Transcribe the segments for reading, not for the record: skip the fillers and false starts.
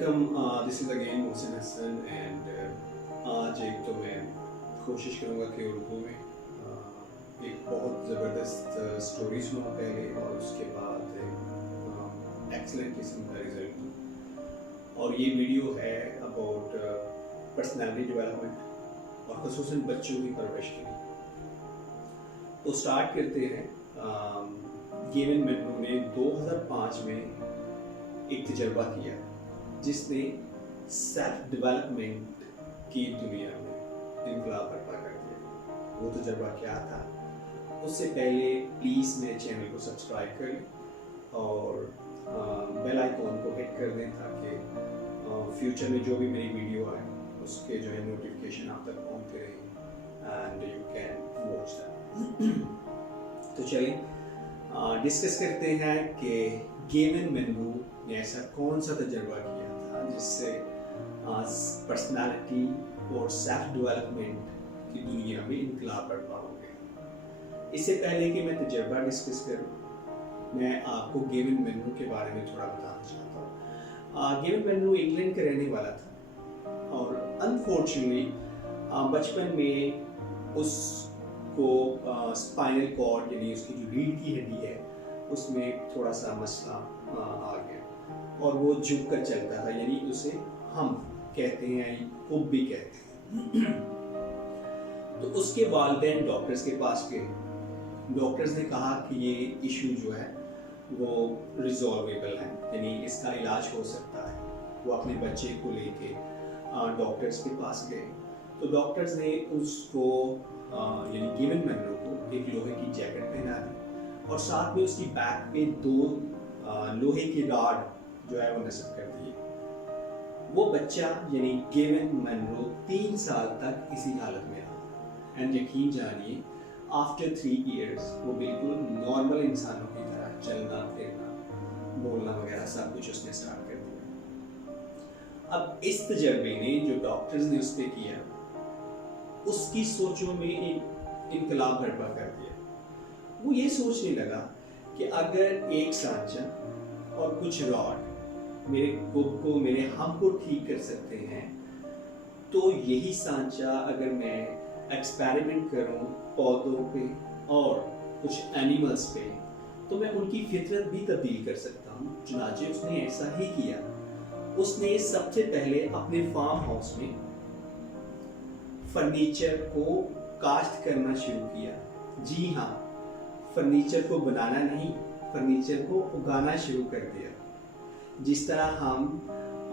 Welcome, this is again Mohsin Hasan and आज एक तो मैं कोशिश करूँगा कि उर्दू में एक बहुत ज़बरदस्त स्टोरी सुनाऊँ पहले और उसके बाद एक एक्सलेंट किस्म का रिज़ल्ट दूँ। और ये वीडियो है अबाउट पर्सनैलिटी डेवलपमेंट और ख़ुसूसन बच्चों की परवरिश के लिए। तो स्टार्ट करते हैं। गेविन मेनरो ने 2005 में एक तजर्बा किया जिसने सेल्फ डेवलपमेंट की दुनिया में इनकलाब बर्पा कर दिया। वो तजर्बा क्या था? उससे पहले प्लीज़ मेरे चैनल को सब्सक्राइब करें और बेल आइकॉन को हिट कर दें ताकि फ्यूचर में जो भी मेरी वीडियो आए उसके जो है नोटिफिकेशन आप तक पहुँचते रहें and you can watch that. तो चलिए डिस्कस करते हैं कि गेविन मेनरो ने ऐसा कौन सा तजर्बा किया था जिससे पर्सनालिटी और सेल्फ डेवलपमेंट की दुनिया में इनकलाब बर्पा हो गया। इससे पहले कि मैं तजर्बा डिस्कस करूं, मैं आपको गेविन मेनरो के बारे में थोड़ा बताना चाहता हूँ। गेविन मेनरो इंग्लैंड का रहने वाला था और अनफॉर्चुनेटली बचपन में उसको स्पाइनल कॉर्ड यानी उसकी जो रीढ़ की हड्डी है उसमें थोड़ा सा मसला आ गया और वो झुक कर चलता था, यानी उसे हम कहते हैं कुब भी कहते हैं। तो उसके वालिदैन डॉक्टर्स के पास गए। डॉक्टर्स ने कहा कि ये इशू जो है वो रिजॉल्वेबल है, यानी इसका इलाज हो सकता है। वो अपने बच्चे को लेके डॉक्टर्स के पास गए। तो डॉक्टर्स ने उसको यानी गेविन मेनरो को एक लोहे की जैकेट पहना दी और साथ में उसकी बैक पे 2 लोहे की रॉड जो है वो नस्ब कर दिए। वो बच्चा यानी गेविन मेनरो 3 साल तक इसी हालत में रहा एंड यकीन जानिए आफ्टर 3 इयर्स वो बिल्कुल नॉर्मल इंसानों की तरह चलना फिरना बोलना वगैरह सब कुछ उसने स्टार्ट कर दिया। अब इस तजर्बे ने जो डॉक्टर्स ने उस पर किया उसकी सोचों में एक इनकलाब बर्पा कर दिया। वो ये सोचने लगा कि अगर एक सांचा और कुछ रॉड मेरे कुब को मेरे हम को ठीक कर सकते हैं तो यही सांचा अगर मैं एक्सपेरिमेंट करूं पौधों पे और कुछ एनिमल्स पे तो मैं उनकी फितरत भी तब्दील कर सकता हूं। चुनांचे उसने ऐसा ही किया। उसने सबसे पहले अपने फार्म हाउस में फर्नीचर को कास्ट करना शुरू किया। जी हाँ, फर्नीचर को बनाना नहीं, फर्नीचर को उगाना शुरू कर दिया। जिस तरह हम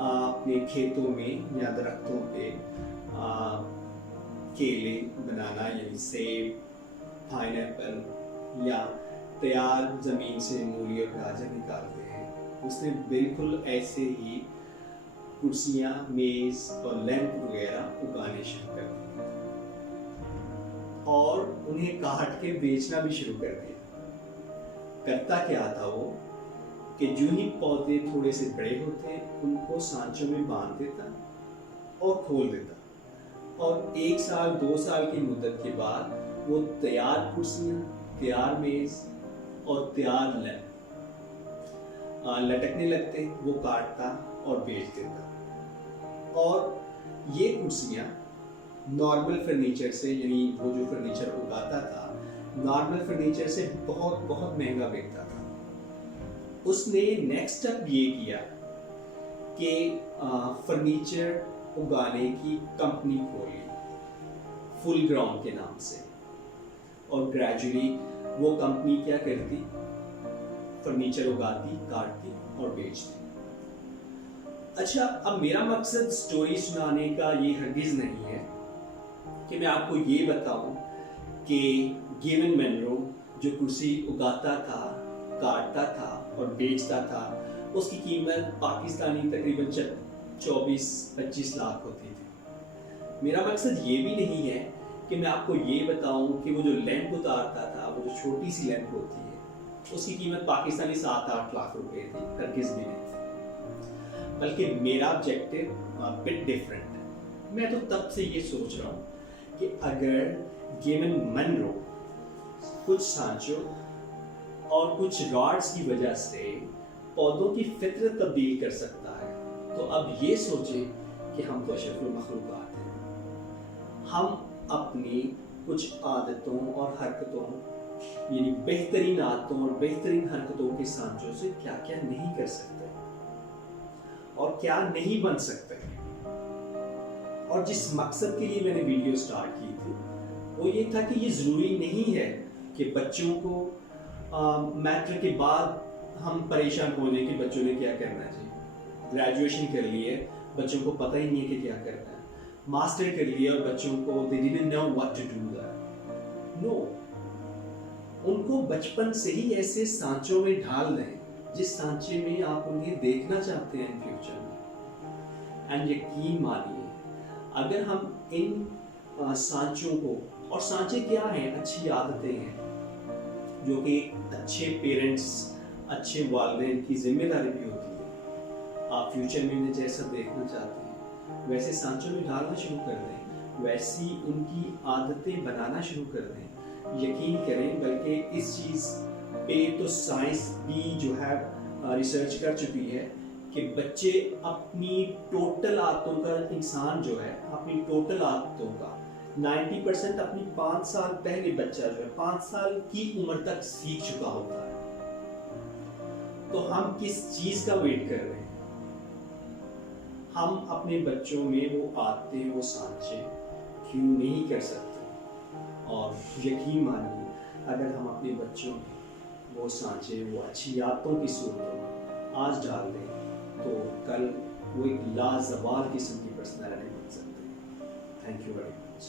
अपने खेतों में या दरख्तों पे केले बनाना यानी सेब, पाइनएप्पल या तैयार ज़मीन से मूली और गाजर निकालते हैं, उसने बिल्कुल ऐसे ही कुर्सियाँ, मेज़ और लैंप वगैरह उगाने शुरू कर दिए और उन्हें काट के बेचना भी शुरू कर दिया। करता क्या था वो कि जो ही पौधे थोड़े से बड़े होते उनको सांचों में बांध देता और खोल देता और 1 साल 2 साल की मुद्दत के बाद वो तैयार कुर्सियाँ, तैयार मेज और तैयार लैंप लटकने लगते, वो काटता और बेच देता। और ये कुर्सियाँ नॉर्मल फर्नीचर से यानी वो जो फर्नीचर उगाता था नॉर्मल फर्नीचर से बहुत बहुत महंगा बिकता था। उसने नेक्स्ट स्टेप ये किया कि फर्नीचर उगाने की कंपनी खोली फुल ग्राउंड के नाम से और ग्रेजुअली वो कंपनी क्या करती, फर्नीचर उगाती, काटती और बेचती। अच्छा, अब मेरा मकसद स्टोरी सुनाने का ये हरगिज नहीं है कि मैं आपको ये बताऊं कि गेविन मेनरो जो कुर्सी उगाता था, काटता था और बेचता था उसकी कीमत पाकिस्तानी तकरीबन 24-25 लाख होती थी। मेरा मकसद ये भी नहीं है कि मैं आपको ये बताऊं कि वो जो लैंप उतारता था, वो जो छोटी सी लैंप होती है उसकी कीमत पाकिस्तानी 7-8 लाख रुपए थी, हरगिज भी नहीं थी। बल्कि मेरा ऑब्जेक्टिव बिट डिफरेंट है। मैं तो तब से ये सोच रहा हूँ कि अगर गेविन मेनरो कुछ सांचों और कुछ रॉड्स की वजह से पौधों की फितरत तब्दील कर सकता है तो अब ये सोचें कि हम तो अशरफुल मखलूक़ात हैं, हम अपनी कुछ आदतों और हरकतों यानी बेहतरीन आदतों और बेहतरीन हरकतों के सांचों से क्या क्या नहीं कर सकते और क्या नहीं बन सकते। और जिस मकसद के लिए मैंने वीडियो स्टार्ट की थी वो ये था कि ये ज़रूरी नहीं है कि बच्चों को मैट्रिक के बाद हम परेशान हो जाए कि बच्चों ने क्या करना चाहिए। ग्रेजुएशन कर लिए, बच्चों को पता ही नहीं है कि क्या करना है। मास्टर कर लिया और बच्चों को they didn't know what to do that. No, उनको बचपन से ही ऐसे सांचों में ढाल दें जिस सांचे में आप उन्हें देखना चाहते हैं फ्यूचर में। एंड यकीन मानिए, अगर हम इन सांचों को, और सांचे क्या हैं, अच्छी आदतें हैं जो कि अच्छे पेरेंट्स, अच्छे वालिदैन की जिम्मेदारी भी होती है। आप फ्यूचर में उन्हें जैसा देखना चाहते हैं वैसे सांचों में ढालना शुरू कर दें, वैसी उनकी आदतें बनाना शुरू कर दें। यकीन करें, बल्कि इस चीज़ पे तो साइंस भी जो है रिसर्च कर चुकी है कि बच्चे अपनी टोटल आदतों का, इंसान जो है अपनी टोटल आदतों का 90% अपनी 5 साल पहले बच्चा जो है 5 साल की उम्र तक सीख चुका होता है। तो हम किस चीज़ का वेट कर रहे हैं? हम अपने बच्चों में वो आदतें, वो सांचे क्यों नहीं कर सकते? और यकीन मानिए, अगर हम अपने बच्चों में वो सांचे, वो अच्छी आदतों की सूरत में आज डाल दें तो कल वो एक लाजवाब किस्म की पर्सनैलिटी बन सकते हैं। Thank you very much.